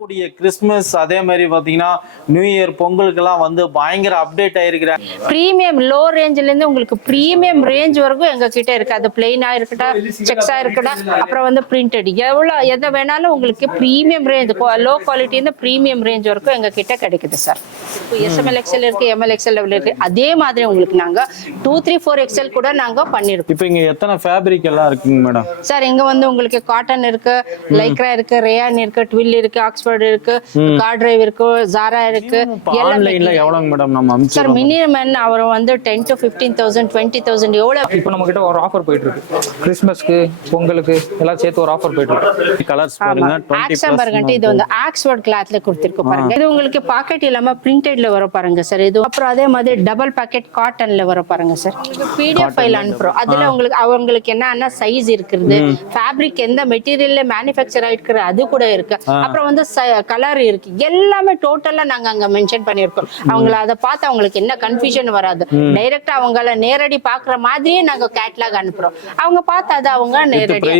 வரக்கூடிய கிறிஸ்மஸ் அதே மாதிரி பாத்தீங்கன்னா நியூ இயர் பொங்கலுக்கெல்லாம் வந்து பயங்கர அப்டேட் ஆயிருக்கிறாங்க. பிரீமியம் லோ ரேஞ்சில இருந்து உங்களுக்கு பிரீமியம் ரேஞ்ச் வரைக்கும் எங்க கிட்ட இருக்கு. அது பிளெயினா இருக்கட்டும், செக்ஸா இருக்கட்டும், அப்புறம் வந்து பிரிண்டட், எவ்வளவு எதை வேணாலும் உங்களுக்கு பிரீமியம் ரேஞ்ச், லோ குவாலிட்டி இருந்து பிரீமியம் ரேஞ்ச் வரைக்கும் எங்க கிட்ட கிடைக்குது சார். SML XL இருக்கு, ML XL லெவல் இருக்கு. அதே மாதிரி உங்களுக்கு நாங்க 2, 3, 4 XL கூட நாங்க பண்ணிருக்கோம். இப்போ இங்க எத்தனை ஃபேப்ரிக் எல்லாம் இருக்குங்க மேடம்? சார் இங்க வந்து உங்களுக்கு காட்டன் இருக்கு, லைக்ரா இருக்கு, ரேயான் இருக்கு, ட்வில் இருக்கு, ஆக்ஸ்போர்ட் இருக்கு, கார்ட்ரைவ் இருக்கு, ஜாரா இருக்கு. ஆன்லைன்ல எவ்வளவு மேடம் நம்ம அம்சம்? சார் மினிமம் அவர் வந்து 10 to 15,000 20,000 எவ்வளவு. இப்போ நம்ம கிட்ட ஒரு ஆஃபர் போயிட்டு இருக்கு. கிறிஸ்மஸ்க்கு பொங்கலுக்கு எல்லாம் சேர்த்து ஒரு ஆஃபர் போயிட்டு இருக்கு. கலர்ஸ் பாருங்க 20%. இது வந்து ஆக்ஸ்போர்ட் கிளாத்ல கொடுத்திருக்கு பாருங்க. இது உங்களுக்கு பாக்கெட் இல்லாம பிரிண்டட்ல வரும் பாருங்க சார். இது அப்புறம் அதே மாதிரி டபுள் பாக்கெட் காட்டன்ல வரும் பாருங்க சார். PDF ஃபைல் அனுப்புறோம். அதுல உங்களுக்கு அவங்களுக்கு என்னன்னா சைஸ் இருக்குது, ஃபேப்ரிக் எந்த மெட்டீரியல்ல மேனுஃபேக்சர் ஆயிருக்கு அது கூட இருக்கு, அப்புறம் வந்து கலர் இருக்கு, எல்லாமே டோட்டலா நாங்க அங்க மென்ஷன் பண்ணிருக்கோம். அவங்கள அதை பார்த்து அவங்களுக்கு என்ன கன்ஃபியூஷன் வராது. டைரக்டா அவங்கள நேரடி பாக்குற மாதிரியே நாங்க கேட்லாக் அனுப்புறோம். அவங்க பார்த்து அதை அவங்க நேரடி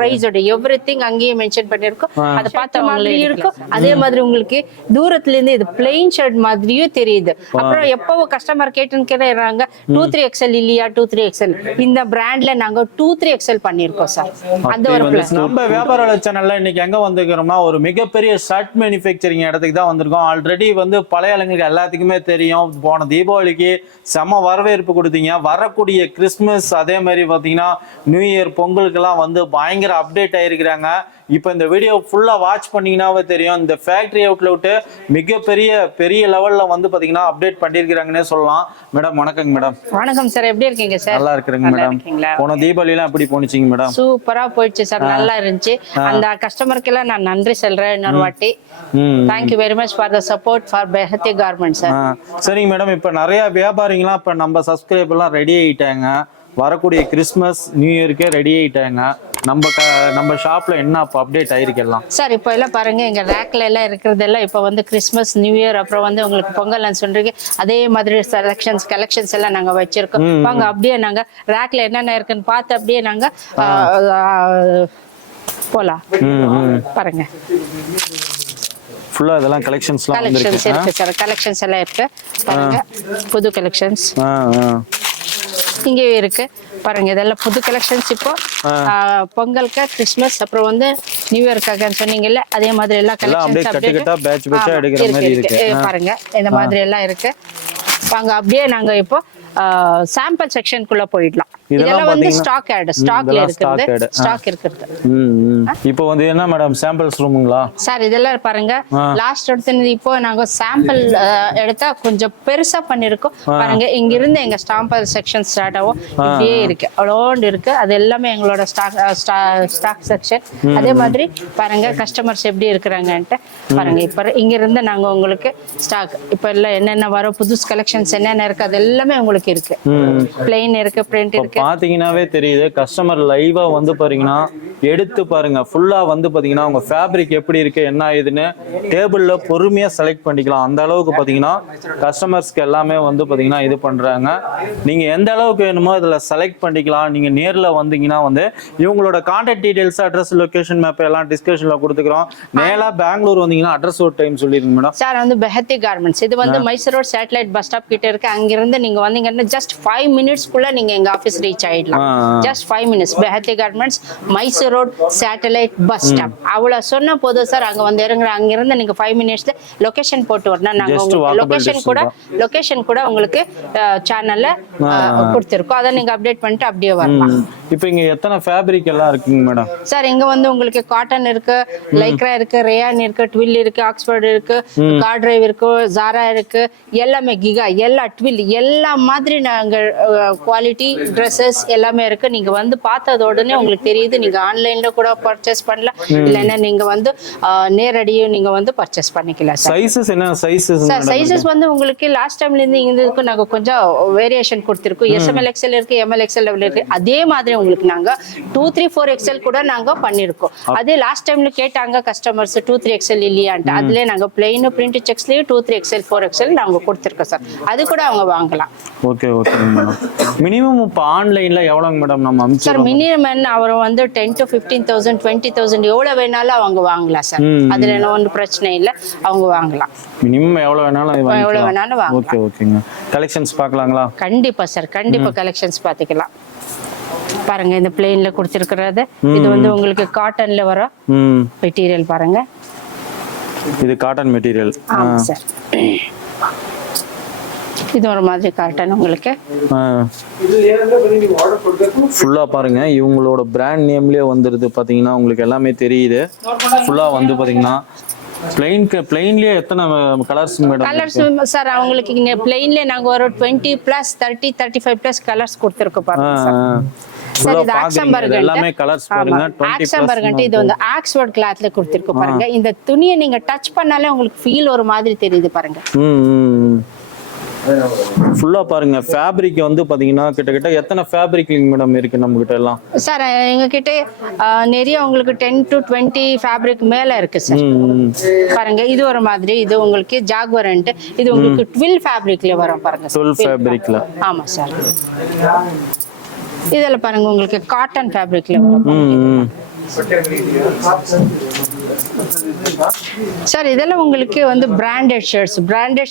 பிரைஸோட எவ்ரிதிங் அங்கேயே மென்ஷன் பண்ணிருக்கோம். அதை பார்த்து அவங்களே இருக்கும். அதே மாதிரி உங்களுக்கு தூரத்துல இருந்து இது பிளெயின் ஷர்ட் மாதிரியும் தெரியுது. அப்புறம் எப்போ கஸ்டமர் கேட்டுறாங்க 2, 3 XL இல்லையா, 2, 3 XL இந்த பிராண்ட்ல நாங்க 2, 3 XL பண்ணிருக்கோம் சார். அந்த ஒரு பிளஸ். நம்ம வியாபார சேனல்ல இன்னைக்கு எங்க வந்திருக்கிறோம்னா ஒரு மிகப்பெரிய ஷர்ட் மேனுஃபேக்சரிங் இடத்துக்கு தான் வந்திருக்கோம். ஆல்ரெடி வந்து பழைய ஆளுங்களுக்கு எல்லாத்துக்குமே தெரியும், போன தீபாவளிக்கு செம வரவேற்பு கொடுத்தீங்க. வரக்கூடிய கிறிஸ்மஸ் அதே மாதிரி பாத்தீங்கன்னா நியூ இயர் பொங்கலுக்கெல்லாம் வந்து பயங்கர அப்டேட் ஆயிருக்கிறாங்க. இப்போ இந்த வீடியோ ஃபுல்லா வாட்ச் பண்ணீங்கன்னாவே தெரியும், இந்த ஃபேக்டரி அவுட்லெட் பெரிய லெவல்ல வந்து பாத்தீங்கன்னா அப்டேட் பண்ணிருக்காங்கன்னே சொல்லலாம். மேடம் வணக்கங்க மேடம். வணக்கம் சார், எப்படி இருக்கீங்க சார்? நல்லா இருக்கிறேங்க மேடம். போன தீபாவளி எல்லாம் எப்படி போனுச்சுங்க மேடம்? சூப்பரா போயிடுச்சு சார், நல்லா இருந்துச்சு. அந்த கஸ்டமருக்கு எல்லாம் நான் நன்றி சொல்றேன் இன்னொரு வாட்டி. Thank you very much for the support for Behatti garments sir. சரிங்க மேடம், இப்போ நிறைய வியாபாரிங்களாம் இப்போ நம்ம சப்ஸ்கிரைபர் எல்லாம் ரெடி ஆயிட்டாங்க. வரக்கூடிய கிறிஸ்மஸ் நியூ இயர்க்கே ரெடி ஆயிட்டாங்க. நம்ம ஷாப்ல என்ன அப்டேட் ஆயிருக்கலாம் சார்? இப்போ எல்லாம் பாருங்க, எங்க ரேக்ல எல்லாம் இருக்கிறதெல்லாம் இப்போ வந்து கிறிஸ்மஸ் நியூ இயர் அப்புறம் வந்து உங்களுக்கு பொங்கல் சொல்றீங்க. அதே மாதிரி கலெக்ஷன்ஸ் எல்லாம் நாங்க வச்சிருக்கோம். வாங்க அப்படியே நாங்க ரேக்ல என்னென்ன இருக்குன்னு பார்த்து அப்படியே நாங்க போலாம். பாருங்க ஃபுல்லா இதெல்லாம் கலெக்ஷன்ஸ்லாம் இருக்கு சார். கலெக்ஷன்ஸ் எல்லாம் இருக்கு பாருங்க, புது கலெக்ஷன்ஸ் இங்கேயும் இருக்கு பாருங்க. இதெல்லாம் புது கலெக்ஷன்ஸ். இப்போ பொங்கலுக்கு, கிறிஸ்மஸ் அப்புறம் வந்து நியூ இயர்க்காக சொன்னீங்கல்ல, அதே மாதிரி எல்லாம் கலெக்ஷன்ஸ் பாருங்க. இந்த மாதிரி எல்லாம் இருக்கு. வாங்க அப்படியே நாங்க இப்போ சாம்பிள் செக்ஷனுக்குள்ள போயிடலாம். இதெல்லாம் வந்து ஸ்டாக்ல இருக்குது, ஸ்டாக் இருக்குது. இப்போ வந்து என்ன மேடம் சாம்பிள்ஸ் ரூமுங்களா சார்? இதெல்லாம் பாருங்க லாஸ்ட் எடுத்து இப்போ நாங்க சாம்பிள் எடுத்தா கொஞ்சம் பெருசா பண்ணிருக்கோம் பாருங்க. இங்க இருந்து எங்க சாம்பிள் செக்ஷன் ஸ்டார்ட் ஆகும். இப்படியே இருக்கு, அவ்வளோண்டு இருக்கு. அது எல்லாமே எங்களோட ஸ்டாக் செக்ஷன். அதே மாதிரி பாருங்க கஸ்டமர்ஸ் எப்படி இருக்கிறாங்கன்ட்டு பாருங்க. இப்ப இங்க இருந்து நாங்க உங்களுக்கு ஸ்டாக் இப்ப எல்லாம் என்னென்ன வரும், புதுசு கலெக்ஷன்ஸ் என்னென்ன இருக்கு அது எல்லாமே உங்களுக்கு இருக்கு. பிளெயின் இருக்கு, பிரிண்ட் இருக்கு. பாத்தீங்கன்னாவே தெரியுது. கஸ்டமர் லைவா வந்து பாத்தீங்கன்னா எடுத்து பாருங்க. ஃபுல்லா வந்து பாத்தீங்கன்னா உங்க ஃபேப்ரிக் எப்படி இருக்கு என்ன இதுன்னு டேபிள்ல பொறுமையா செலக்ட் பண்ணிக்கலாம். அந்த அளவுக்கு பாத்தீங்கன்னா கஸ்டமர்ஸ்க்கு எல்லாமே வந்து பாத்தீங்கன்னா இது பண்றாங்க. நீங்க எந்த அளவுக்கு வேணுமோ இதுல செலக்ட் பண்ணிக்கலாம். நீங்க நேர்ல வந்தீங்கன்னா வந்து இவங்களோட contact details, address, location map எல்லாம் டிஸ்கிரிப்ஷன்ல கொடுத்துக்கிறோம். நேரா பெங்களூர் வந்தீங்கன்னா அட்ரஸ் ஒரு டைம் சொல்லிருங்க மேடம். சார் வந்து பெஹத்தி கார்மெண்ட்ஸ், இது வந்து Mysore road satellite bus stop கிட்ட இருக்கு. அங்கிருந்து நீங்க வந்தீங்கன்னா ஜஸ்ட் 5 மினிட்ஸ்க்குள்ள நீங்க எங்க ஆபீஸ் ரீச் ஆயிடலாம். Just 5 minutes. Behatti garments, Mysore road satellite bus stop. அவ்வளவு சொன்ன போதும் சார். அங்க வந்து இறங்குற அங்கிருந்து நீங்க 5 மினிட்ஸ்ல லொகேஷன் போட்டு வரணும். நாங்க உங்களுக்கு லொகேஷன் கூட உங்களுக்கு சேனல்ல கொடுத்திருக்கோம். அதை நீங்க அப்டேட் பண்ணிட்டு அப்படியே வரலாம். இப்போ இங்க எத்தனை ஃபேப்ரிக் எல்லாம் இருக்குங்க மேடம்? சார் இங்க வந்து உங்களுக்கு காட்டன் இருக்கு, லைக்ரா இருக்கு, ரேயான் இருக்கு, ட்வில் இருக்கு, ஆக்ஸ்போர்ட் இருக்கு, கார்ட்ரைவ் இருக்கு, ஜாரா இருக்கு, எல்லாமே கிகா, எல்லா ட்வில் எல்லா மாதிரி நாங்க குவாலிட்டி ட்ரெஸ்ஸஸ் எல்லாமே இருக்கு. நீங்க வந்து பார்த்தத உடனே உங்களுக்கு தெரியுது. நீங்க ஆன்லைன்ல கூட பர்ச்சேஸ் பண்ணலாம், இல்லைன்னா நீங்க வந்து நேரடியும் நீங்க வந்து பர்ச்சேஸ் பண்ணிக்கலாம். சைஸஸ் என்ன சைஸஸ்? சார் சைஸஸ் வந்து உங்களுக்கு லாஸ்ட் டைம்ல இருந்து இங்க நாங்க கொஞ்சம் வேரியேஷன் கொடுத்திருக்கோம். SML XL இருக்கு, ML XL லெவல் இருக்கு. அதே மாதிரி உங்களுக்கு நாங்க 2, 3, 4 XL கூட நாங்க பண்ணிருக்கோம். அதே லாஸ்ட் டைம்ல கேட்டாங்க கஸ்டமர்ஸ் 2, 3 XL இல்லையான்ட்டு. அதுல நாங்க பிளெயின் பிரிண்ட் செக்ஸ்லயே 2, 3 XL 4 XL நாங்க கொடுத்திருக்கோம் சார். அது கூட அவங்க வாங்கலாம். Okay okay madam. மினிமம் இப்போ ஆன்லைன்ல எவ்வளவு மேடம் நம்ம அனுப்பிச்சோம்? சார் மினிமம் அவர் வந்து 10 to 15,000 20,000 எவ்வளவு வேணாலும் அவங்க வாங்கலாம் சார். அதுல என்ன ஒன்றும் பிரச்சனை இல்லை, அவங்க வாங்கலாம். மினிமம் எவ்வளவு வேணாலும் எவ்வளவு வேணாலும் வாங்கலாம். ஓகே ஓகேங்க. கலெக்ஷன்ஸ் பார்க்கலாங்களா? கண்டிப்பா சார், கண்டிப்பா கலெக்ஷன்ஸ் பார்த்துக்கலாம். பாருங்க இந்த பிளெயின்ல கொடுத்துருக்கிறது, இது வந்து உங்களுக்கு காட்டன்ல வர மெட்டீரியல். பாருங்க இது காட்டன் மெட்டீரியல். ஆமா சார், இது ஒரு மாதிரி காட்டன் உங்களுக்கு. ஃபுல்லா பாருங்க இவங்களோட பிராண்ட் நேம்லயே வந்துருது பாத்தீங்கன்னா, உங்களுக்கு எல்லாமே தெரியுது. ஃபுல்லா வந்து பாத்தீங்கன்னா பிளெயின்லயே எத்தனை கலர்ஸ் மேடம்? கலர்ஸ் சார் அவங்களுக்கு பிளெயின்ல நாங்க ஒரு 20 + 30 35+ கலர்ஸ் கொடுத்துருக்கோம் பாருங்க சார். சார் இது ஆக்ஸம்பர்கன்ட், எல்லாமே கலர்ஸ் பாருங்க. 20 ஆக்ஸம்பர்கன்ட் இது வந்து ஆக்ஸ்ஃபோர்ட் கிளாத்ல கொடுத்திருக்கோம் பாருங்க. இந்த துணியை நீங்க டச் பண்ணாலே உங்களுக்கு ஃபீல் ஒரு மாதிரி தெரியுது பாருங்க. ஃபுல்லா பாருங்க ஃபேப்ரிக் வந்து பாத்தீங்கன்னா கிட்டத்தட்ட எத்தனை ஃபேப்ரிக் மேடம் இருக்கு நம்ம கிட்ட எல்லாம்? சார் எங்க கிட்ட நிறைய உங்களுக்கு 10 to 20 ஃபேப்ரிக் மேல இருக்கு சார். பாருங்க இது ஒரு மாதிரி, இது உங்களுக்கு ஜாக்வரண்ட், இது உங்களுக்கு 12 ஃபேப்ரிக்ல வரும் பாருங்க. 12 ஃபேப்ரிக்ல. ஆமா சார். இதெல்லாம் பாருங்க உங்களுக்கு காட்டன் ஃபேப்ரிக்ல வரும் சார். இதெல்லாம் உங்களுக்கு வந்து பிராண்டட் ஷர்ட்ஸ், பிராண்டட்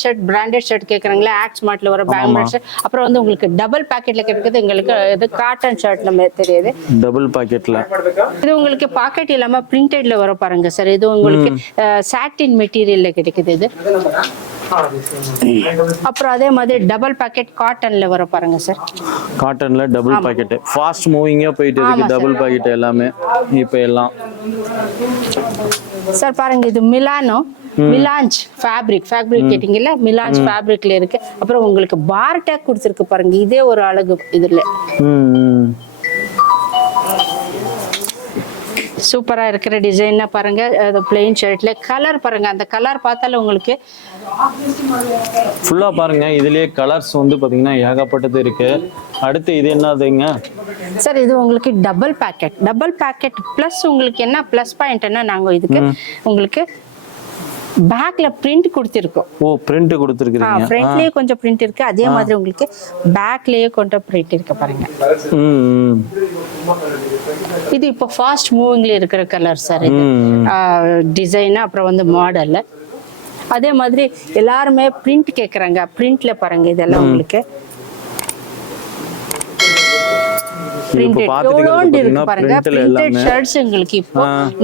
ஷர்ட் கேக்குறாங்களா, ஆக்ஸ் மார்ட்ல வர பிராண்டட் ஷர்ட். அப்புறம் வந்து உங்களுக்கு டபுள் பாக்கெட்ல கிடைக்குது உங்களுக்கு, இது காட்டன் ஷர்ட்ல தெரியுது டபுள் பாக்கெட்ல. இது உங்களுக்கு பாக்கெட் இல்லாம பிரிண்டட்ல வர பாருங்க சார். இது உங்களுக்கு சாட்டின் மெட்டீரியல்ல கிடைக்குது இது. அப்புறம் அதே மாதிரி டபுள் பாக்கெட் காட்டன்ல வர பாருங்க சார். காட்டன்ல டபுள் பாக்கெட் ஃபாஸ்ட் மூவிங்கா போயிட்டு இருக்கு. டபுள் பாக்கெட் எல்லாமே இப்போ எல்லாம் சார் பாருங்க. இது மிலாஞ்ச் ஃபேப்ரிக் கேட்டிங்கல்ல, மிலாஞ்ச் ஃபேப்ரிக்ல இருக்கு. அப்புறம் உங்களுக்கு பார் டேக் கொடுத்துருக்கு பாருங்க. இதே ஒரு அழகு இதுல. சூப்பரா இருக்கிற டிசைன்னா பாருங்க. பிளெயின் ஷர்ட்ல கலர் பாருங்க, அந்த கலர் பார்த்தால உங்களுக்கு ஃபுல்லா பாருங்க. இதுலயே கலர்ஸ் வந்து பாத்தீங்கன்னா ஏகப்பட்டது இருக்கு. அடுத்து இது என்னதுங்க சார்? இது உங்களுக்கு டபுள் பாக்கெட் பிளஸ் உங்களுக்கு என்ன பிளஸ் பாயிண்ட்னா, நாங்க இதுக்கு உங்களுக்கு பேக்ல பிரிண்ட் கொடுத்திருக்கோம். ஓ பிரிண்ட் கொடுத்திருக்கீங்க. ஃப்ரண்ட்லயே கொஞ்சம் பிரிண்ட் இருக்கு, அதே மாதிரி உங்களுக்கு பேக்லயே கொஞ்சம் பிரிண்ட் இருக்கு பாருங்க. இது இப்போ ஃபாஸ்ட் மூவிங்ல இருக்கிற கலர் சார். இது டிசைன் அப்புறம் வந்து மாடல். அதே மாதிரி எல்லாருமே பிரிண்ட் கேக்குறாங்க. பிரிண்ட்ல பாருங்க இதெல்லாம் உங்களுக்கு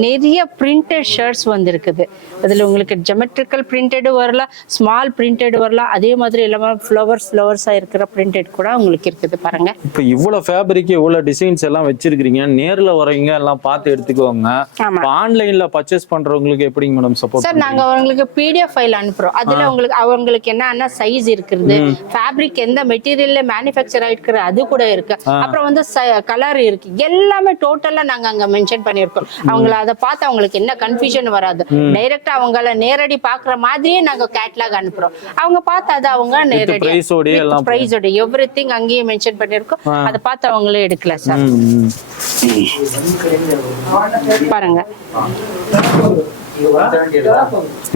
நிறைய பிரிண்டட் ஷர்ட்ஸ் வந்திருக்குது. அதுல உங்களுக்கு ஜியோமெட்ரிக்கல் பிரிண்டட் வரலாம், ஸ்மால் பிரிண்டட் வரலாம், அதே மாதிரி எல்லாமே ஃப்ளவர்ஸா இருக்கிற பிரிண்டட் கூட உங்களுக்கு இருக்குது பாருங்க. இப்போ இவ்வளவு ஃபேப்ரிக் இவ்வளவு டிசைன்ஸ் எல்லாம் வச்சிருக்கீங்க. நேர்ல வரவங்க எல்லாம் பார்த்து எடுத்துக்குவாங்க. ஆன்லைன்ல பர்ச்சேஸ் பண்றவங்களுக்கு எப்படிங்க மேடம் சப்போர்ட்? சார் நாங்க அவங்களுக்கு PDF ஃபைல் அனுப்புறோம். அதுல அவங்களுக்கு என்ன சைஸ் இருக்குது, ஃபேப்ரிக் எந்த மெட்டீரியல்ல மேனுஃபேக்சர் ஆயிருக்கு அது கூட இருக்கு. அப்புறம் வந்து கலர் இருக்கு, எல்லாமே டோட்டலா நாங்க அங்க மென்ஷன் பண்ணிருக்கோம். அவங்கள அதை பார்த்து அவங்களுக்கு என்ன கன்ஃபியூஷன் வராது. டைரக்டா அவங்கள நேரடி பாக்குற மாதிரியே நாங்க கேட்லாக் அனுப்புறோம். அவங்க பார்த்து அதை அவங்க நேரடி பிரைஸோட எவ்ரிதிங் அங்கேயே மென்ஷன் பண்ணிருக்கோம். அதை பார்த்து அவங்களே எடுக்கல சார். பாருங்க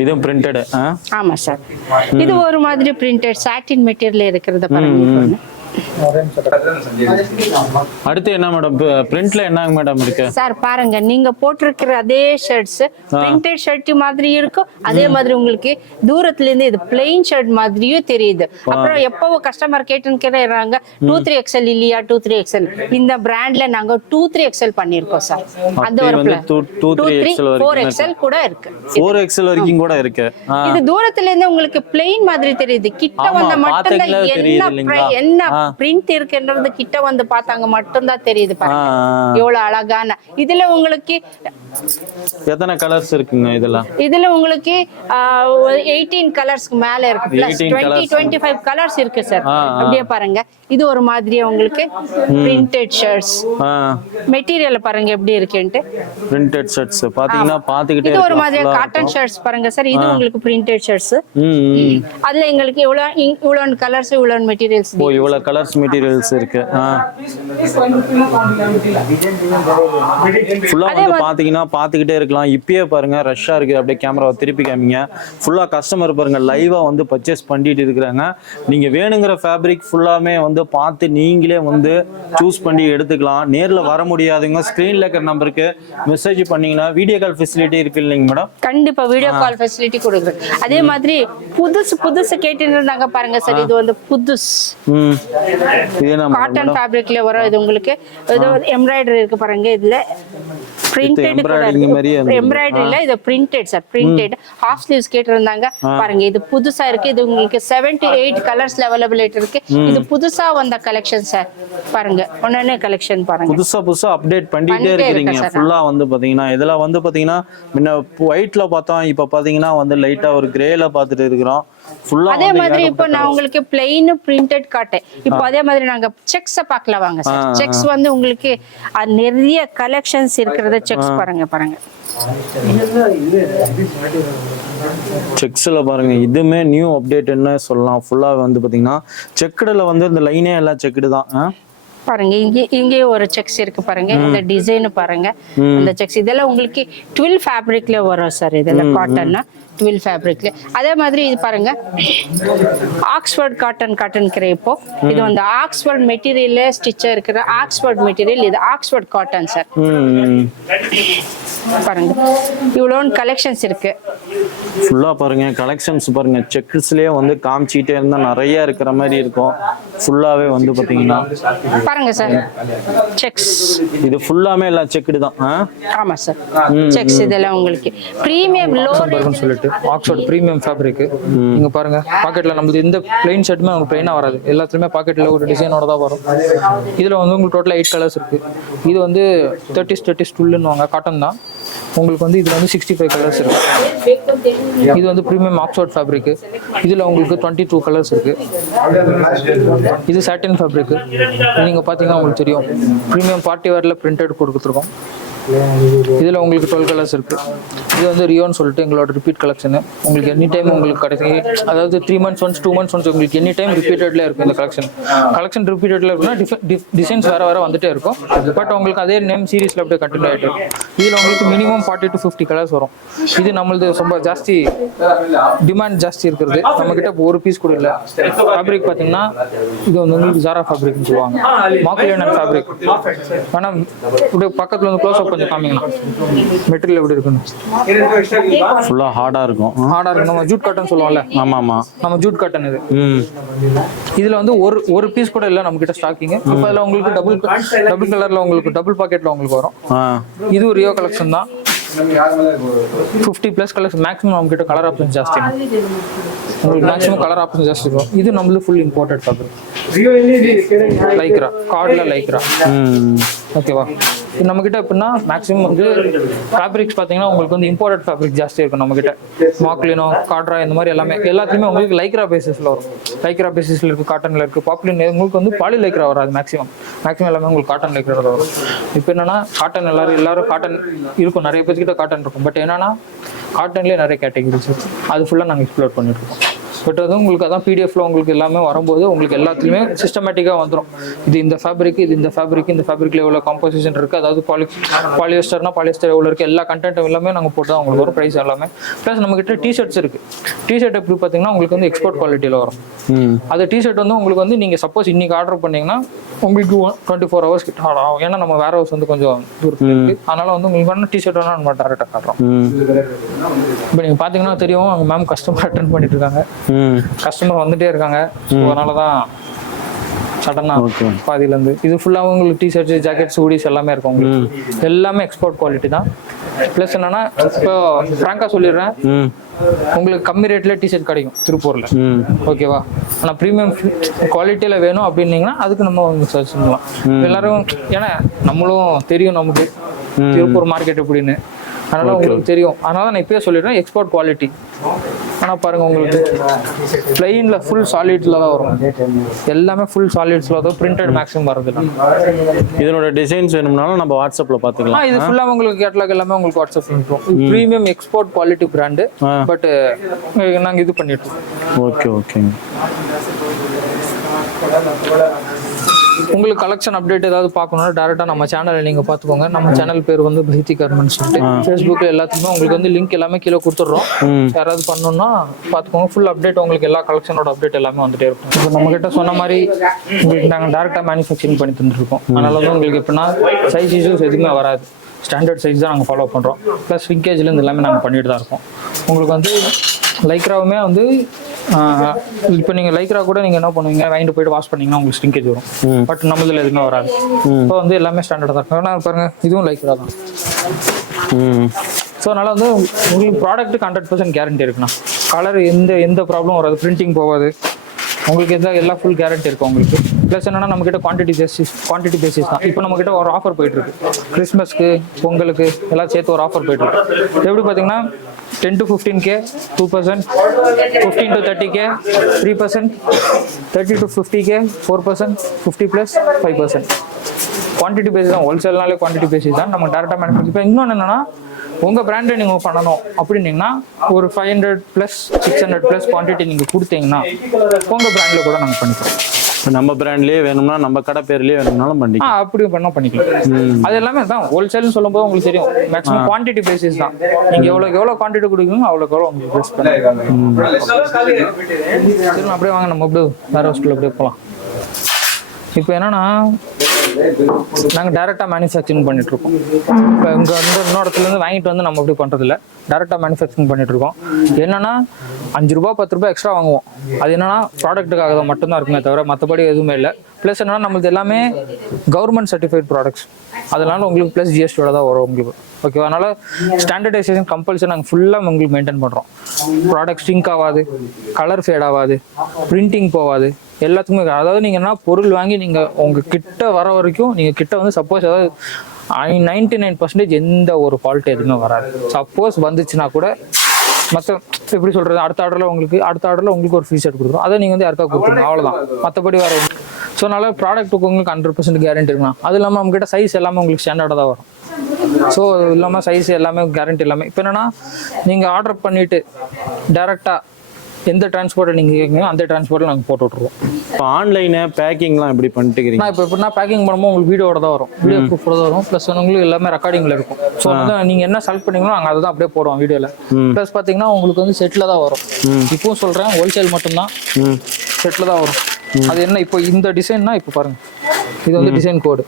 இதுவும் பிரிண்டட். ஆமா சார். இது ஒரு மாதிரி பிரிண்டட் சாட்டின் மெட்டீரியல் இருக்கிறத பாருங்க. அடுத்து என்ன மேடம் பிரிண்ட்ல என்னங்க மேடம் இருக்கு? சார் பாருங்க நீங்க போட்டிருக்கிற அதே ஷர்ட்ஸ் பிரிண்டட் ஷர்ட் மாதிரி இருக்கும். அதே மாதிரி உங்களுக்கு தூரத்துல இருந்து இது பிளெயின் ஷர்ட் மாதிரியும் தெரியுது. அப்புறம் எப்போ கஸ்டமர் கேட்டுறாங்க 2-3XL இல்லையா, 2-3XL இந்த பிராண்ட்ல நாங்க 2-3XL பண்ணிருக்கோம் சார். அந்த ஒரு 4XL கூட இருக்கு. 4XL வரைக்கும் கூட இருக்கு. இது தூரத்துல இருந்து உங்களுக்கு பிளெயின் மாதிரி தெரியுது. கிட்ட வந்த மட்டும் என்ன பிரிண்ட் இருக்குன்றது கிட்ட வந்து பார்த்தாங்க மட்டும்தான் தெரியுது பாருங்க. எவ்வளவு அழகான. இதுல உங்களுக்கு எத்தனை கலர்ஸ் இருக்குங்க? இதுல உங்களுக்கு 18 கலர்ஸ்க்கு மேல இருக்கு. பிளஸ் 20-25 கலர்ஸ் இருக்கு சார். அப்படியே பாருங்க. இது ஒரு மாதிரி உங்களுக்கு பிரிண்டட் ஷர்ட்ஸ். மெட்டீரியல் பாருங்க எப்படி இருக்குன்ட்டு. பிரிண்டட் ஷர்ட்ஸ் பாத்தீங்கன்னா பாத்துக்கிட்டே இது ஒரு மாதிரி காட்டன் ஷர்ட்ஸ் பாருங்க சார். இது உங்களுக்கு பிரிண்டட் ஷர்ட்ஸ். அதுல எங்களுக்கு இவ்வளவு கலர்ஸ் இவ்வளவு மெட்டீரியல்ஸ். இவ்வளவு கலர்ஸ் மெட்டீரியல்ஸ் இருக்கு. ஃபுல்லா வந்து பாத்தீங்கன்னா பாத்துக்கிட்டே இருக்கலாம். இப்பயே பாருங்க ரஷ்ஷா இருக்கு. அப்படியே கேமராவை திருப்பி காமிங்க. ஃபுல்லா கஸ்டமர் பாருங்க லைவா வந்து பர்ச்சேஸ் பண்ணிட்டு இருக்கிறாங்க. நீங்க வேணுங்கிற ஃபேப்ரிக் ஃபுல்லாமே வந்து பார்த்து நீங்களே வந்து சூஸ் பண்ணி எடுத்துக்கலாம். நேர்ல வர முடியாதுங்க, ஸ்கிரீன்ல இருக்கிற நம்பருக்கு மெசேஜ் பண்ணீங்கன்னா வீடியோ கால் ஃபெசிலிட்டி இருக்கு இல்லைங்க மேடம்? கண்டிப்பா வீடியோ கால் ஃபெசிலிட்டி கொடுக்குறோம். அதே மாதிரி புதுசு கேட்டுட்டு இருந்தாங்க பாருங்க சார். இது வந்து காட்டன் ஃபேப்ரிக்ல வரும். இது உங்களுக்கு ஏதோ எம்ப்ராய்டரி இருக்கு பாருங்க. இதுல பிரிண்டட் எம்ப்ராய்டரி இல்ல, இது printed sir. Printed half sleeves கேட்டிருந்தாங்க பாருங்க. இது புதுசா இருக்கு. இது உங்களுக்கு 7 to 8 கலர்ஸ்ல அவைலபிலிட்டி இருக்கு. இது புதுசா வந்த கலெக்ஷன் சார். பாருங்க ஒன்னே கலெக்ஷன் பாருங்க. புதுசா அப்டேட் பண்ணிட்டே இருக்கீங்க. ஃபுல்லா வந்து பாத்தீங்கன்னா இதெல்லாம் வந்து பாத்தீங்கன்னா முன்ன ஒயிட்ல பார்த்தோம், இப்ப பாத்தீங்கன்னா வந்து லைட்டா ஒரு கிரேல பாத்துட்டு இருக்கிறோம். அதே மாதிரி இப்போ நான் உங்களுக்கு பிளைன் பிரிண்டட் காட்டேன். இப்போ அதே மாதிரி நாங்க செக்ஸ் பார்க்கலாம் வாங்க சார். செக்ஸ் வந்து உங்களுக்கு நிறைய கலெக்ஷன்ஸ் இருக்கிறத செக்ஸ் பாருங்க. செக்ஸ்ல பாருங்க, இதுமே நியூ அப்டேட் என்ன சொல்லலாம். ஃபுல்லா வந்து பாத்தீங்கன்னா செக்குடுல வந்து இந்த லைனே எல்லாம் செக்குடு தான் பாருங்க. இங்கே ஒரு செக்ஸ் இருக்கு பாருங்க. இந்த டிசைன் பாருங்க. இந்த செக்ஸ் இதெல்லாம் உங்களுக்கு 12 ஃபேப்ரிக்ல வரும் சார். இதெல்லாம் காட்டன்னா 12 ஃபேப்ரிக்ல. அதே மாதிரி இது பாருங்க ஆக்ஸ்ஃபோர்ட் காட்டன் கிரேப்போ. இது வந்து ஆக்ஸ்ஃபோர்ட் மெட்டீரியல்ல ஸ்டிச்சா இருக்கிற ஆக்ஸ்ஃபோர்ட் மெட்டீரியல். இது ஆக்ஸ்ஃபோர்ட் காட்டன் சார். பாருங்க இவ்வளவு கலெக்ஷன்ஸ் இருக்கு. ஃபுல்லா பாருங்க கலெக்ஷன்ஸ் பாருங்க. செக்ஸ்லயே வந்து காமிச்சிட்டே இருந்தா நிறைய இருக்கிற மாதிரி இருக்கும். ஃபுல்லாவே வந்து பாத்தீங்கன்னா பாருங்க சார் செக்ஸ். இது ஃபுல்லாமே எல்லாம் செக்குடு தான். ஆமா சார் செக்ஸ். இதெல்லாம் உங்களுக்கு பிரீமியம் லோ ரேஞ்ச் சொல்லிட்டு ஆக்ஸ்ஃபோர்ட் பிரீமியம் ஃபேப்ரிக். நீங்க பாருங்க பாக்கெட்ல நமக்கு எந்த பிளைன் ஷர்ட்டுமே உங்களுக்கு பிளைனா வராது. எல்லாத்துலயுமே பாக்கெட்ல ஒரு டிசைனோட தான் வரும். இதுல வந்து உங்களுக்கு டோட்டலா 8 கலர்ஸ் இருக்கு. இது வந்து 30 ஸ்டுல்லுன்னு வாங்க காட்டன் தான். உங்களுக்கு வந்து இதுல வந்து 65 கலர்ஸ் இருக்கு. இது வந்து பிரீமியம் ஆக்ஸ்ஃபோர்ட் ஃபேப்ரிக். இதுல உங்களுக்கு 22 கலர்ஸ் இருக்கு. இது சாட்டின் ஃபேப்ரிக். நீங்க பாத்தீங்கன்னா உங்களுக்கு தெரியும் பிரீமியம் பார்ட்டி வேர்ல பிரிண்டட் கொடுத்துருக்கோம். இதுல உங்களுக்கு 12 கலர்ஸ் இருக்கு. இது வந்து ரியோன்னு சொல்லிட்டு எங்களோட ரிப்பீட் கலெக்ஷன். உங்களுக்கு எனி டைம் உங்களுக்கு கிடைக்கும். அதாவது 3 months once 2 months once உங்களுக்கு எனி டைம் ரிப்பீட்டட்ல இருக்கும். இந்த கலெக்ஷன் ரிப்பீட்டட்ல இருக்குன்னா டிசைன்ஸ் வேற வந்துட்டே இருக்கும். பட் உங்களுக்கு அதே நேம் சீரீஸ்ல அப்படியே கண்டினியூ ஆயிட்டு இருக்கும். இதுல உங்களுக்கு மினிமம் 40 to 50 கலர்ஸ் வரும். இது நம்மளது ரொம்ப ஜாஸ்தி டிமாண்ட் ஜாஸ்தி இருக்கிறது. நம்ம கிட்ட ஒரு பீஸ் கூட இல்லை. ஃபேப்ரிக் பாத்தீங்கன்னா இது வந்து உங்களுக்கு ஜாரா ஃபேப்ரிக்னு சொல்லுவாங்க. மாக்குலியன் ஃபேப்ரிக். ஆனா இப்படி பக்கத்துல வந்து க்ளோஸ் அப் கொஞ்சம் காமிங்களா மெட்டீரியல் எப்படி இருக்குன்னு. ஃபுல்லா ஹார்டா இருக்கும். நம்ம ஜூட் காட்டன் சொல்லுவோம்ல. ஆமா நம்ம ஜூட் காட்டன் இது. இதுல வந்து ஒரு பீஸ் கூட இல்ல நம்ம கிட்ட ஸ்டாக்கிங். இப்போ அதுல உங்களுக்கு டபுள் கலர்ல உங்களுக்கு டபுள் பாக்கெட்ல உங்களுக்கு வரும். இது ஒரு ரியோ கலெக்ஷன் தான். 50+ கலர்ஸ் மேக்ஸிமம் நம்ம கிட்ட கலர் ஆப்ஷன் ஜாஸ்தி. உங்களுக்கு மேக்ஸிமம் கலர் ஆப்ஷன் ஜாஸ்தி இருக்கும். இது நம்மளுக்கு ஃபுல் இம்போர்ட்டட் ஃபேப்ரிக். லைக்ரா கார்ட்ல லைக்ரா. ஓகேவா. நம்ம கிட்ட எப்படின்னா மேக்ஸிமம் வந்து ஃபேப்ரிக்ஸ் பாத்தீங்கன்னா உங்களுக்கு வந்து இம்போர்ட்டட் ஃபேப்ரிக் ஜாஸ்தி இருக்கும் நம்ம கிட்ட. மாக்லினோ காட்ரா இந்த மாதிரி எல்லாத்துலயுமே உங்களுக்கு லைக்ரா பேசிஸ்ல வரும். லைக்ரா பேசிஸ்ல இருக்கு, காட்டன்ல இருக்கு, பாப்புலின். உங்களுக்கு வந்து பாலி லைக்ரா வராது. மேக்ஸிமம் எல்லாமே உங்களுக்கு காட்டன் லைக்ரா தான் வரும். இப்போ என்னன்னா காட்டன் எல்லாரும் காட்டன் இருக்கும். நிறைய பேர்கிட்ட காட்டன் இருக்கும். பட் என்னன்னா காட்டன்லேயே நிறைய கேட்டகரிஸ் இருக்கு. அது ஃபுல்லாக நாங்கள் எக்ஸ்ப்ளோர் பண்ணிட்டு இருக்கோம். பட் அது உங்களுக்கு அதான் பிடிஎஃப்ல உங்களுக்கு எல்லாமே வரும்போது உங்களுக்கு எல்லாத்துலயுமே சிஸ்டமேட்டிக்கா வந்துடும். இது இந்த ஃபேப்ரிக், இது இந்த ஃபேப்ரிக், இந்த ஃபேப்ரிக்ல எவ்வளவு காம்போசிஷன் இருக்கு, அதாவது பாலியஸ்டர்னா பாலியஸ்டர் எவ்வளவு இருக்கு, எல்லா கண்டென்ட் எல்லாமே நாங்கள் போட்டு தான் உங்களுக்கு வரும். ப்ரைஸ் எல்லாமே ப்ளஸ் நம்ம கிட்ட டிஷர்ட்ஸ் இருக்கு. டிஷர்ட் எப்படி பார்த்தீங்கன்னா உங்களுக்கு வந்து எக்ஸ்போர்ட் குவாலிட்டியில வரும். அந்த டிஷர்ட் வந்து உங்களுக்கு வந்து நீங்க சப்போஸ் இன்னைக்கு ஆர்டர் பண்ணீங்கன்னா உங்களுக்கு 24 hours கிட்ட ஆகும். ஏன்னா நம்ம வேர் ஹவுஸ் வந்து கொஞ்சம் தூரத்தில் இருக்கு. அதனால வந்து உங்களுக்கு வேணும் டிஷர்ட் வேணா நம்ம டேரக்டாக காட்டுறோம். இப்போ நீங்க பாத்தீங்கன்னா தெரியும் அவங்க மேம் கஸ்டமர் அட்டென்ட் பண்ணிட்டு இருக்காங்க. கஸ்டமர் வந்துட்டே இருக்காங்க. அதனாலதான் சடனா பாதியில இருந்து இது ஃபுல்லா உங்களுக்கு டிஷர்ட்ஸ், ஜாக்கெட்ஸ், ஹூடிஸ் எல்லாமே இருக்கும். உங்களுக்கு எல்லாமே எக்ஸ்போர்ட் குவாலிட்டி தான். பிளஸ் என்னன்னா இப்போ ஃப்ராங்கா சொல்லிடுறேன், உங்களுக்கு கம்மி ரேட்ல டிஷர்ட் கிடைக்கும் திருப்பூர்ல. ஓகேவா. ஆனா ப்ரீமியம் குவாலிட்டியில வேணும் அப்படின்னீங்கன்னா அதுக்கு நம்ம சர்ச் பண்ணலாம். எல்லாரும் ஏன்னா நம்மளும் தெரியும் நமக்கு திருப்பூர் மார்க்கெட் எப்படின்னு. அதனால உங்களுக்கு தெரியும். அதனால நான் இப்பயே சொல்லிடுறேன் எக்ஸ்போர்ட் குவாலிட்டி. ஆனா பாருங்க உங்களுக்கு பிளைன்ல ஃபுல் சாலிட்ஸ்ல தான் வரும். எல்லாமே ஃபுல் சாலிட்ஸ்ல தான், பிரிண்டட் மேக்ஸிமம் வருது. இதனோட டிசைன்ஸ் வேணும்னாலும் நம்ம வாட்ஸ்அப்ல பாத்துக்கலாம். இது ஃபுல்லா உங்களுக்கு கேட்டலாக் எல்லாமே உங்களுக்கு வாட்ஸ்அப்ல இருக்கும். Premium export quality brand. But நாங்க இது பண்ணிட்டு இருக்கோம். ஓகே. உங்களுக்கு கலெக்ஷன் அப்டேட் ஏதாவது பார்க்கணும்னா டேரெக்டாக நம்ம சேனலை நீங்கள் பார்த்துக்கோங்க. நம்ம சேனல் பேர் வந்து பஹெத்தி கார்மெண்ட்ஸ் சொல்லிட்டு ஃபேஸ்புக்கில் எல்லாத்துக்குமே உங்களுக்கு வந்து லிங்க் எல்லாமே கீழே கொடுத்துட்றோம். யாராவது பண்ணணும்னா பார்த்துக்கோங்க. ஃபுல் அப்டேட் உங்களுக்கு எல்லா கலெக்ஷனோட அப்டேட் எல்லாமே வந்துட்டே இருக்கும். இப்போ நம்மகிட்ட சொன்ன மாதிரி உங்களுக்கு நாங்கள் டேரெக்டாக மேனுஃபேக்சரிங் பண்ணி தந்துருக்கோம். அதனால வந்து உங்களுக்கு எப்படின்னா சைஸ் இஷ்யூஸ் எதுவுமே வராது. ஸ்டாண்டர்ட் சைஸ் தான் நாங்கள் ஃபாலோ பண்ணுறோம். ப்ளஸ் லிங்கேஜ்லேருந்து எல்லாமே நாங்கள் பண்ணிட்டு தான் இருக்கோம். உங்களுக்கு வந்து லைக்ராவுமே வந்து இப்போ நீங்கள் லைக்ரா கூட நீங்கள் என்ன பண்ணுவீங்க, வாங்கிட்டு போயிட்டு வாஷ் பண்ணிங்கன்னா உங்களுக்கு ஸ்டிங்கேஜ் வரும். பட் நம்மதில் எதுவுமே வராது. இப்போ வந்து எல்லாமே ஸ்டாண்டர்டாக தான் இருக்கும். ஆனால் பாருங்கள் இதுவும் லைக்ரா தான். ஸோ அதனால் வந்து உங்களுக்கு ப்ராடக்ட்டுக்கு 100% கேரண்டி இருக்குண்ணா. கலர் எந்த ப்ராப்ளம் வராது, பிரிண்டிங் போகாது, உங்களுக்கு எல்லா ஃபுல் கேரண்டி இருக்கும் உங்களுக்கு. ப்ளஸ் என்னன்னா நம்மக்கிட்ட குவான்டிட்டி பேசிஸ் தான். இப்போ நம்மக்கிட்ட ஒரு ஆஃபர் போயிட்டுருக்கு. கிறிஸ்மஸ்க்கு, பொங்கலுக்கு எல்லாம் சேர்த்து ஒரு ஆஃபர் போயிட்டுருக்கு. எப்படி பார்த்தீங்கன்னா 10 to 15K 2%, 15 to 30K 3%, 30 to 50K 4%, 50+ 5%. Quantity basis தான். ஹோல்சேல்னாலே குவான்டிட்டி பேசிஸ் தான். நம்ம டேரெக்டாக மேனுஃபேக்சர். இப்போ இன்னொன்று என்னன்னா உங்கள் பிராண்டை நீங்கள் பண்ணணும் அப்படின்னீங்கன்னா ஒரு 500+ 600+ குவான்டிட்டி நீங்கள் கொடுத்தீங்கன்னா உங்கள் பிராண்டில் கூட நாங்கள் பண்ணிக்கலாம். நம்ம பிராண்ட்லேயே வேணும்னா நம்ம கடை பேர்லேயே வேணும்னாலும் பண்ணிக்கலாம். அப்படியும் பண்ணிக்கலாம். அது எல்லாமே தான். ஹோல்சேல்னு சொல்லும்போது உங்களுக்கு தெரியும் மேக்ஸிமம் குவான்டிட்டி பேசிஸ் தான். நீங்கள் எவ்வளோ குவான்டிட்டி கொடுக்கணும் அவ்வளோக்கு உங்களுக்கு ப்ரெஸ் பண்ணுங்க. அப்படியே வாங்க நம்ம அப்படியே வேற ஹாஸ்டல் அப்படியே போகலாம். இப்போ என்னன்னா நாங்கள் டேரெக்டாக மேனுஃபேக்சரிங் பண்ணிட்டுருக்கோம். இப்போ இங்கே வந்து இன்னொரு இடத்துலேருந்து வாங்கிட்டு வந்து நம்ம அப்படி பண்ணுறதில்ல, டேரெக்டாக மேனுஃபேக்சரிங் பண்ணிட்டுருக்கோம். என்னென்னா 5 ரூபா 10 ரூபா எக்ஸ்ட்ரா வாங்குவோம். அது என்னன்னா ப்ராடக்ட்டுக்காக தான் மட்டும்தான் இருக்குமே தவிர மற்றபடி எதுவுமே இல்லை. ப்ளஸ் என்னன்னா நம்மளுக்கு எல்லாமே கவர்மெண்ட் சர்டிஃபைட் ப்ராடக்ட்ஸ். அதனால உங்களுக்கு ப்ளஸ் ஜிஎஸ்டியோட தான் வரும் உங்களுக்கு. ஓகேவா? அதனால ஸ்டாண்டர்டைசேஷன் கம்பல்சரி நாங்கள் ஃபுல்லாக உங்களுக்கு மெயின்டைன் பண்ணுறோம். ப்ராடக்ட் ஸ்டிங்க் ஆகாது, கலர் ஃபேட் ஆகாது, பிரிண்டிங் போகாது, எல்லாத்துக்குமே. அதாவது நீங்கள் என்ன பொருள் வாங்கி நீங்கள் உங்கள் கிட்ட வர வரைக்கும் நீங்கள் கிட்ட வந்து சப்போஸ் ஏதாவது 99% எந்த ஒரு ஃபால்ட் எதுவுமே வராது. சப்போஸ் வந்துச்சுன்னா கூட மற்ற எப்படி சொல்கிறது, அடுத்த ஆர்டரில் உங்களுக்கு ஒரு ஃப்ரீ செட் கொடுக்குறோம். அதை நீங்கள் வந்து யாருக்கா கொடுத்துருங்க, அவ்வளோதான். மற்றபடி வர ஸோ அதனால ப்ராடக்ட்டுக்கு உங்களுக்கு 100% கேரண்டி இருக்கலாம். அது இல்லாமல் நம்மகிட்ட சைஸ் எல்லாமே உங்களுக்கு ஸ்டாண்டர்டாக தான் வரும். ஸோ இல்லாமல் சைஸ் எல்லாமே கேரண்டி எல்லாமே. இப்போ என்னென்னா நீங்கள் ஆர்டர் பண்ணிவிட்டு டேரெக்டாக எந்த டிரான்ஸ்போர்ட்டை நீங்கள் கேட்குறீங்க அந்த டிரான்ஸ்போர்ட்டில் நாங்கள் போட்டு விட்ருவோம். இப்போ ஆன்லைனு பேக்கிங்லாம் எப்படி பண்ணிட்டுக்கிறீங்க? நான் இப்போ எப்படின்னா பேக்கிங் பண்ணும்போது உங்களுக்கு வீடியோட தான் வரும், வீடியோ ப்ரூஃபோட தான் வரும். ப்ளஸ் உங்களுக்கு எல்லாமே ரெக்கார்டிங்கில் இருக்கும். ஸோ வந்து நீங்கள் என்ன செலக்ட் பண்ணீங்களோ நாங்கள் அதை தான் அப்படியே போடுவோம் வீடியோவில். ப்ளஸ் பார்த்தீங்கன்னா உங்களுக்கு வந்து செட்டில் தான் வரும். இப்போவும் சொல்கிறேன் ஹோல்சேல் மட்டும்தான், செட்டில் தான் வரும். அது என்ன இப்போ இந்த டிசைன்னா இப்போ பாருங்கள், இது வந்து டிசைன் கோடு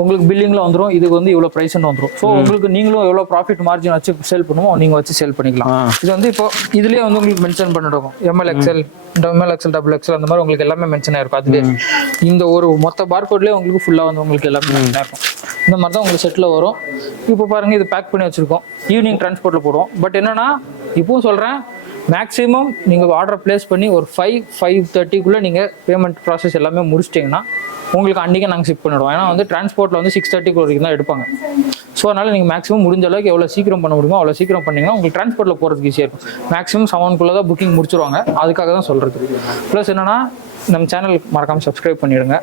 உங்களுக்கு பில்லிங்கில் வந்துடும். இதுக்கு வந்து இவ்வளோ ப்ரைஸ்ன்னு வந்துடும். ஸோ உங்களுக்கு நீங்களும் எவ்வளோ ப்ராஃபிட் மார்ஜின் வச்சு சேல் பண்ணுவோம் நீங்கள் வச்சு சேல் பண்ணிக்கலாம். இது வந்து இப்போ இதுலேயே வந்து உங்களுக்கு மென்ஷன் பண்ணிருக்கும் ML XL, XXL அந்த மாதிரி உங்களுக்கு எல்லாமே மென்ஷன் ஆயிருக்கும். அதுலேயே இந்த ஒரு மொத்த பார்கோட்லேயே உங்களுக்கு ஃபுல்லாக வந்து உங்களுக்கு எல்லாமே மென்ஷன் ஆயிருக்கும். இந்த மாதிரி தான் உங்களுக்கு செட்டில் வரும். இப்போ பாருங்கள் இது பேக் பண்ணி வச்சுருக்கோம். ஈவினிங் டிரான்ஸ்போர்ட்டில் போடுவோம். பட் என்னன்னா இப்போவும் சொல்கிறேன் மேக்ஸிமம் நீங்கள் ஆர்டர் பிளேஸ் பண்ணி ஒரு 5-5:30க்குள்ளே நீங்கள் பேமெண்ட் ப்ராசஸ் எல்லாமே முடிச்சிட்டிங்கன்னா உங்களுக்கு அன்றைக்கே நாங்கள் ஷிப் பண்ணிவிடுவோம். ஏன்னா வந்து டிரான்ஸ்போர்ட்டில் வந்து 6:30 வரைக்கும் தான் எடுப்பாங்க. ஸோ அதனால் நீங்கள் மேக்ஸிமம் முடிஞ்ச அளவுக்கு எவ்வளோ சீக்கிரம் பண்ண முடியுமோ அவ்வளோ சீக்கிரம் பண்ணிங்கன்னா உங்களுக்கு டிரான்ஸ்போர்ட்டில் போகிறதுக்கு ஈஸியாக இருக்கும். மேக்ஸிமம் 7 தான் புக்கிங் முடிச்சிருவாங்க. அதுக்காக தான் சொல்கிறது. ப்ளஸ் என்னென்னா நம்ம சேனல் மறக்காமல் சப்ஸ்கிரைப் பண்ணிவிடுங்க.